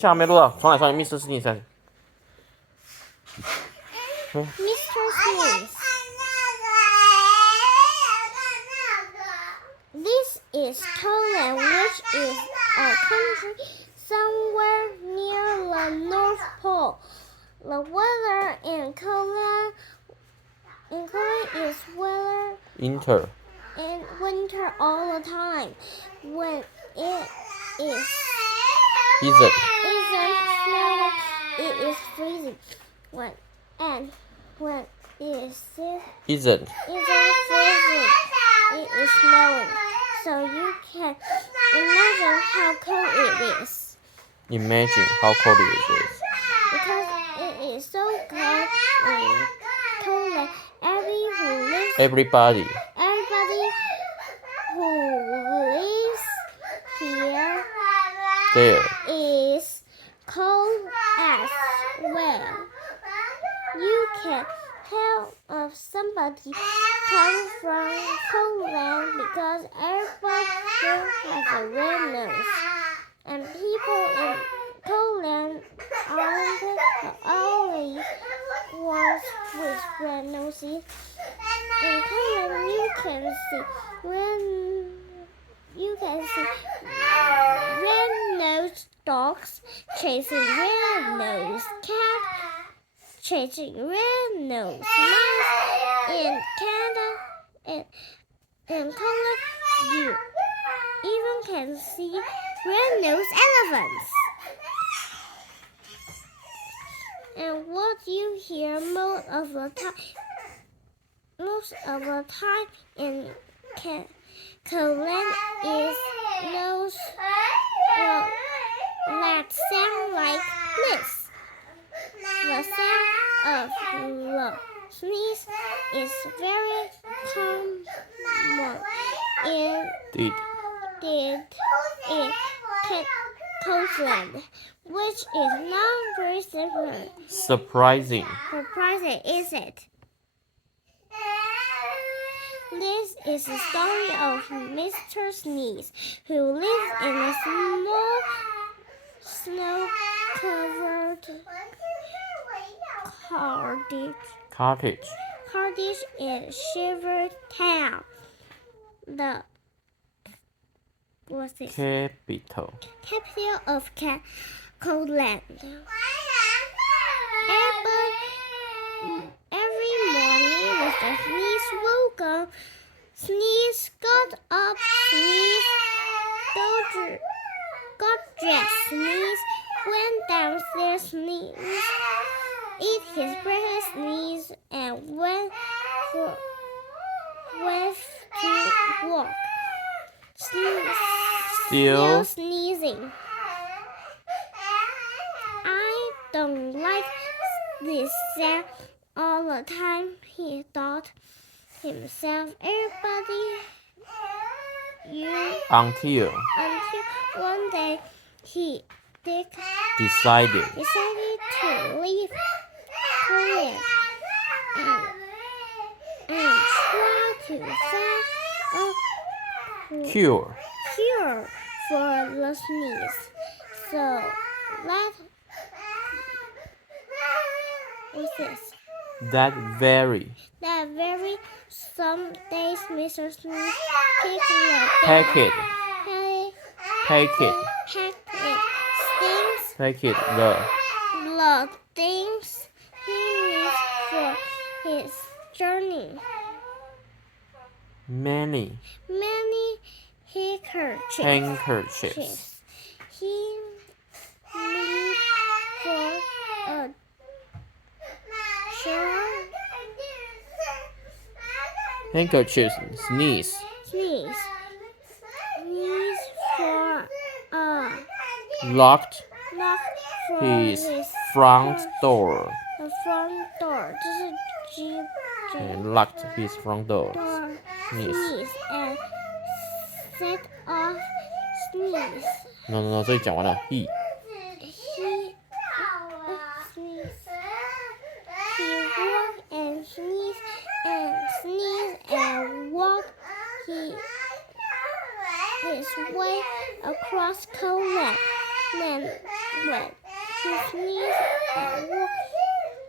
下没录到，重来，Mr. Sneeze 开始。Mr. Sneeze. This is Thailand, which is a country somewhere near the North Pole. The weather in Thailand is weather in winter all the time. When it isn't snowing, it is freezing. When it isn't freezing, it is snowing. So you can imagine how cold it is. Imagine how cold it is. Because it is so cold in Thailand, Everybody who lives here there is cold as well. You can tell if somebody comes from Thailand because everyone has a red nose. And people in Thailand aren't the only ones with red noses. In Thailand, you can see red-nosed dogs chasing red-nosed cats, chasing red-nosed mice. In Canada, in Thailand, you even can see red-nosed elephants. And what you hear most of the time in Thailand is those that sound like this. The sound of the sneeze is very common in Thailand, which is not very surprising, is it? This is the story of Mr. Sneeze, who lives in a small, snow-covered cottage in Shiver Town, the capital of Thailand. Every morning, Mr. Sneeze woke up. Sneeze got up. Sneeze got dressed. Sneeze went downstairs. Sneeze ate his breakfast. Sneeze and went to walk. Still sneezing. I don't like this sound all the time, he thought himself. Until one day he decided to leave Thailand and try to find a cure for the sneeze. So what's this? That very some days Mr. Sneeze packet the things he needs for his journey. Many handkerchiefs. He needs for a handkerchiefs. Sneeze for locked for his front door. The front door. And locked his front door. Sneeze and set off sneeze. No， 这里讲完了。He walked and sneezed and walked his way across Thailand. Then But he sneezed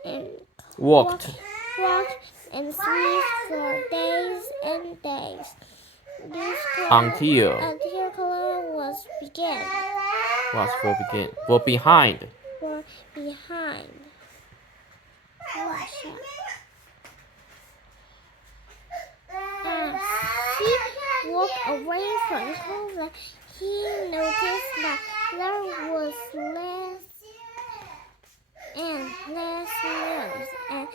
and Walked. walked and sneezed for days and days. Until color was began. was for begin. For behind. For behind. As he walked away from home, he noticed that there was less and less news, and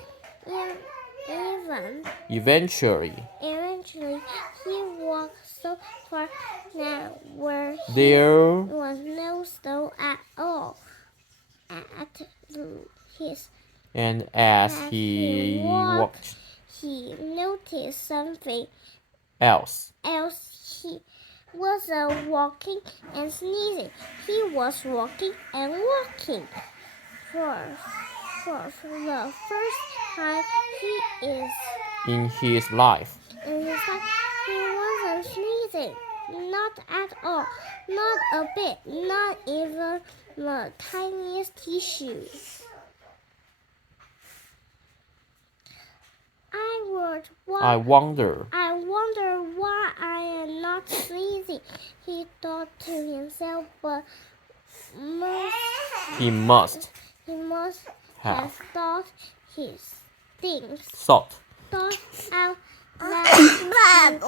Eventually, he walked so far that where there was no snow at all at his. and as he walked, he noticed something else. He was walking and sneezing. He was walking and walking. For the first time in his life. He wasn't sneezing. Not at all. Not a bit. Not even the tiniest tissue. I wonder why I am not sneezing, he thought to himself, but he must have thought his things thought out loud.